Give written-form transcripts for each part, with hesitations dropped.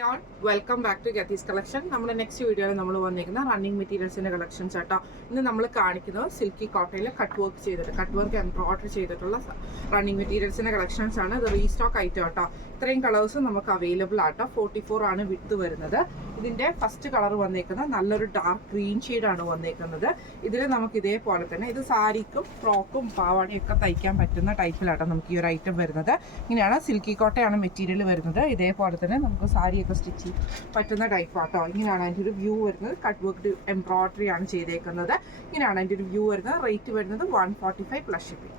Welcome back to ഗത്തീസ് collection. നമ്മുടെ next വീഡിയോയിൽ നമ്മൾ വന്നിരിക്കുന്ന റണ്ണിങ് മെറ്റീരിയൽസിന്റെ കളക്ഷൻസ് ആട്ടോ. ഇന്ന് നമ്മൾ കാണിക്കുന്നത് സിൽക്കി കോട്ടയിൽ കട്ട് വർക്ക് എംബ്രോയിഡറി ചെയ്തിട്ടുള്ള റണ്ണിങ് മെറ്റീരിയൽസിന്റെ കളക്ഷൻസ് ആണ്. ഇത് റീസ്റ്റോക്ക് ഐറ്റം ആട്ടോ. ഇത്രയും കളേഴ്സ് നമുക്ക് അവൈലബിൾ ആട്ടോ. 44 ആണ് വിഡ്ത്ത് വരുന്നത്. ഇതിന്റെ ഫസ്റ്റ് കളർ വന്നേക്കുന്നത് നല്ലൊരു ഡാർക്ക് ഗ്രീൻ ഷെയ്ഡാണ് വന്നേക്കുന്നത്. ഇതിൽ നമുക്ക് ഇതേപോലെ തന്നെ ഇത് സാരിക്കും ഫ്രോക്കും പാവാടയും ഒക്കെ തയ്ക്കാൻ പറ്റുന്ന ടൈപ്പിലാട്ടോ നമുക്ക് ഈ ഒരു ഐറ്റം വരുന്നത്. ഇങ്ങനെയാണ് സിൽക്കി കോട്ടയാണ് മെറ്റീരിയൽ വരുന്നത്. ഇതേപോലെ തന്നെ നമുക്ക് സാരിയൊക്കെ സ്റ്റിച്ച് പറ്റുന്ന ടൈപ്പ് ആട്ടോ. ഇങ്ങനെയാണ് അതിൻ്റെ ഒരു വ്യൂ വരുന്നത്. കട്ട് വർക്ക് എംബ്രോയിഡറി ആണ് ചെയ്തേക്കുന്നത്. ഇങ്ങനെയാണ് അതിൻ്റെ ഒരു വ്യൂ വരുന്നത്. റേറ്റ് വരുന്നത് 145 പ്ലസ് ഷിപ്പിംഗ്.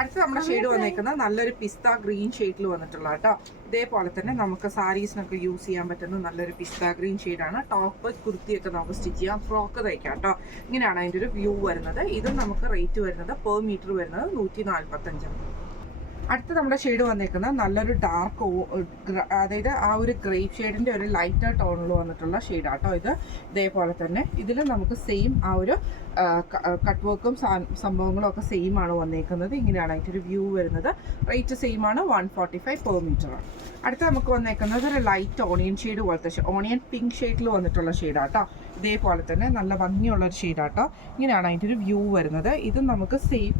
അടുത്ത നമ്മുടെ ഷെയ്ഡ് വന്നേക്കുന്നത് നല്ലൊരു പിസ്ത ഗ്രീൻ ഷെയ്ഡിൽ വന്നിട്ടുള്ള കേട്ടോ. ഇതേപോലെ തന്നെ നമുക്ക് സാരീസിനൊക്കെ യൂസ് ചെയ്യാൻ പറ്റുന്ന നല്ലൊരു പിസ്ത ഗ്രീൻ ഷെയ്ഡാണ്. ടോപ്പ് കുർത്തിയൊക്കെ നമുക്ക് സ്റ്റിച്ച് ചെയ്യാം, ഫ്രോക്ക് തയ്ക്കാം കേട്ടോ. ഇങ്ങനെയാണ് അതിൻ്റെ ഒരു വ്യൂ വരുന്നത്. ഇതും നമുക്ക് റേറ്റ് വരുന്നത് പെർ മീറ്റർ വരുന്നത് 145. അടുത്ത നമ്മുടെ ഷെയ്ഡ് വന്നേക്കുന്നത് നല്ലൊരു ഡാർക്ക്, അതായത് ആ ഒരു ഗ്രേപ്പ് ഷെയ്ഡിൻ്റെ ഒരു ലൈറ്റർ ടോണിൽ വന്നിട്ടുള്ള ഷെയ്ഡാട്ടോ. ഇത് ഇതേപോലെ തന്നെ ഇതിൽ നമുക്ക് സെയിം ആ ഒരു കട്ട് വർക്കും സംഭവങ്ങളും ഒക്കെ സെയിം ആണ് വന്നേക്കുന്നത്. ഇങ്ങനെയാണ് അതിൻ്റെ ഒരു വ്യൂ വരുന്നത്. റേറ്റ് സെയിം ആണ്, 145 പെർ മീറ്റർ ആണ്. അടുത്ത നമുക്ക് വന്നേക്കുന്നത് ഒരു ലൈറ്റ് ഓണിയൻ ഷെയ്ഡ് പോലത്തെ ഓണിയൻ പിങ്ക് ഷെയ്ഡിൽ വന്നിട്ടുള്ള ഷെയ്ഡാട്ടോ. ഇതേപോലെ തന്നെ നല്ല ഭംഗിയുള്ളൊരു ഷെയ്ഡാട്ടോ. ഇങ്ങനെയാണ് അതിൻ്റെ ഒരു വ്യൂ വരുന്നത്. ഇതും നമുക്ക് സെയിം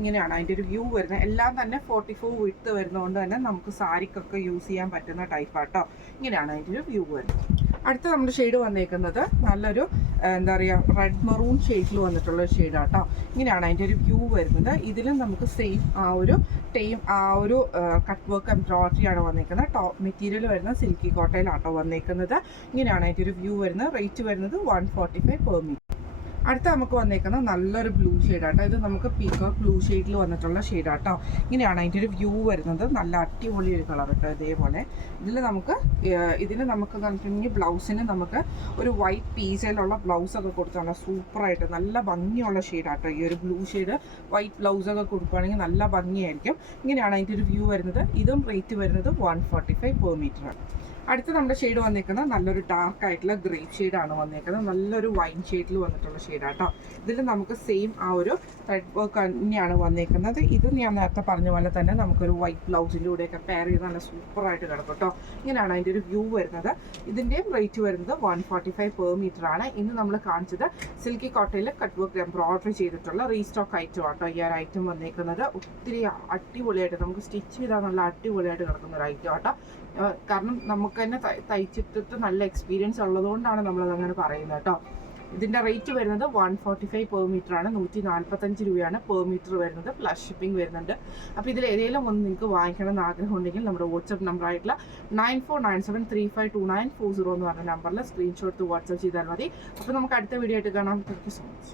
ഇങ്ങനെയാണ് അതിൻ്റെ ഒരു വ്യൂ വരുന്നത്. എല്ലാം തന്നെ 44 വിഡ്ത്ത് വരുന്നതുകൊണ്ട് തന്നെ നമുക്ക് സാരിക്കൊക്കെ യൂസ് ചെയ്യാൻ പറ്റുന്ന ടൈപ്പാട്ടോ. ഇങ്ങനെയാണ് അതിൻ്റെ ഒരു വ്യൂ വരുന്നത്. അടുത്ത നമ്മുടെ ഷെയ്ഡ് വന്നേക്കുന്നത് നല്ലൊരു എന്താ പറയുക റെഡ് മെറൂൺ ഷെയ്ഡിൽ വന്നിട്ടുള്ള ഷെയ്ഡാട്ടോ. ഇങ്ങനെയാണ് അതിൻ്റെ ഒരു വ്യൂ വരുന്നത്. ഇതിലും നമുക്ക് സെയിം ആ ഒരു കട്ട് വർക്ക് എംബ്രോയിഡറി ആണ് വന്നേക്കുന്നത്. ടോപ്പ് മെറ്റീരിയൽ വരുന്നത് സിൽക്കി കോട്ടയിലാട്ടോ വന്നേക്കുന്നത്. ഇങ്ങനെയാണ് അതിൻ്റെ ഒരു വ്യൂ വരുന്നത്. റേറ്റ് വരുന്നത് 145 പെർ മീറ്റർ. അടുത്ത നമുക്ക് വന്നേക്കുന്നത് നല്ലൊരു ബ്ലൂ ഷെയ്ഡാട്ടോ. ഇത് നമുക്ക് പീക്കോക്ക് ബ്ലൂ ഷെയ്ഡിൽ വന്നിട്ടുള്ള ഷെയ്ഡാട്ടോ. ഇങ്ങനെയാണ് അതിൻ്റെ ഒരു വ്യൂ വരുന്നത്. നല്ല അടിപൊളി ഒരു കളർ കേട്ടോ. ഇതേപോലെ ഇതിൽ നമുക്ക് കണ്ടിട്ടുണ്ടെങ്കിൽ ബ്ലൗസിന് നമുക്ക് ഒരു വൈറ്റ് പീസിലുള്ള ബ്ലൗസൊക്കെ കൊടുത്താണ് സൂപ്പറായിട്ട് നല്ല ഭംഗിയുള്ള ഷെയ്ഡാട്ടോ. ഈ ഒരു ബ്ലൂ ഷെയ്ഡ് വൈറ്റ് ബ്ലൗസൊക്കെ കൊടുക്കുകയാണെങ്കിൽ നല്ല ഭംഗിയായിരിക്കും. ഇങ്ങനെയാണ് അതിൻ്റെ ഒരു വ്യൂ വരുന്നത്. ഇതും റേറ്റ് വരുന്നത് 145 പെർ മീറ്റർ ആണ്. അടുത്ത നമ്മുടെ ഷെയ്ഡ് വന്നേക്കുന്നത് നല്ലൊരു ഡാർക്ക് ആയിട്ടുള്ള ഗ്രേപ്പ് ഷെയ്ഡാണ് വന്നേക്കുന്നത്. നല്ലൊരു വൈൻ ഷെയ്ഡിൽ വന്നിട്ടുള്ള ഷെയ്ഡാട്ടോ. ഇതിൽ നമുക്ക് സെയിം ആ ഒരു റെഡ് വർക്ക് തന്നെയാണ് വന്നേക്കുന്നത്. ഇത് ഞാൻ നേരത്തെ പറഞ്ഞ പോലെ തന്നെ നമുക്കൊരു വൈറ്റ് ബ്ലൗസിൻ്റെ കൂടെയൊക്കെ പെയർ ചെയ്ത് നല്ല സൂപ്പറായിട്ട് കിടക്കും കേട്ടോ. ഇങ്ങനെയാണ് അതിൻ്റെ ഒരു വ്യൂ വരുന്നത്. ഇതിൻ്റെയും റേറ്റ് വരുന്നത് 145 പെർ മീറ്റർ ആണ്. ഇന്ന് നമ്മൾ കാണിച്ചത് സിൽക്കി കോട്ടയിൽ കട്ട് വർക്ക് എംബ്രോയിഡറി ചെയ്തിട്ടുള്ള റീസ്റ്റോക്ക് ഐറ്റം ആട്ടോ. ഈ ഒരു ഐറ്റം വന്നേക്കുന്നത് ഒത്തിരി അടിപൊളിയായിട്ട് നമുക്ക് സ്റ്റിച്ച് ചെയ്താൽ നല്ല അടിപൊളിയായിട്ട് കിടക്കുന്ന ഒരു ഐറ്റം ആട്ടോ. കാരണം നമുക്ക് തന്നെ തയ്ച്ചിട്ടിട്ട് നല്ല എക്സ്പീരിയൻസ് ഉള്ളതുകൊണ്ടാണ് നമ്മളത് അങ്ങനെ പറയുന്നത് കേട്ടോ. ഇതിൻ്റെ റേറ്റ് വരുന്നത് 145 പെർ മീറ്റർ ആണ്. 145 രൂപയാണ് പെർ മീറ്റർ വരുന്നത്. പ്ലസ് ഷിപ്പിംഗ് വരുന്നുണ്ട്. അപ്പോൾ ഇതിൽ ഏതെങ്കിലും ഒന്ന് നിങ്ങൾക്ക് വാങ്ങിക്കണം എന്ന് ആഗ്രഹം ഉണ്ടെങ്കിൽ നമ്മുടെ വാട്സപ്പ് നമ്പർ ആയിട്ടുള്ള 9497352940 എന്ന് പറഞ്ഞ നമ്പറിൽ സ്ക്രീൻഷോട്ട് വാട്സപ്പ് ചെയ്താൽ മതി. അപ്പോൾ നമുക്ക് അടുത്ത വീഡിയോ ആയിട്ട് കാണാം. Thank you so much.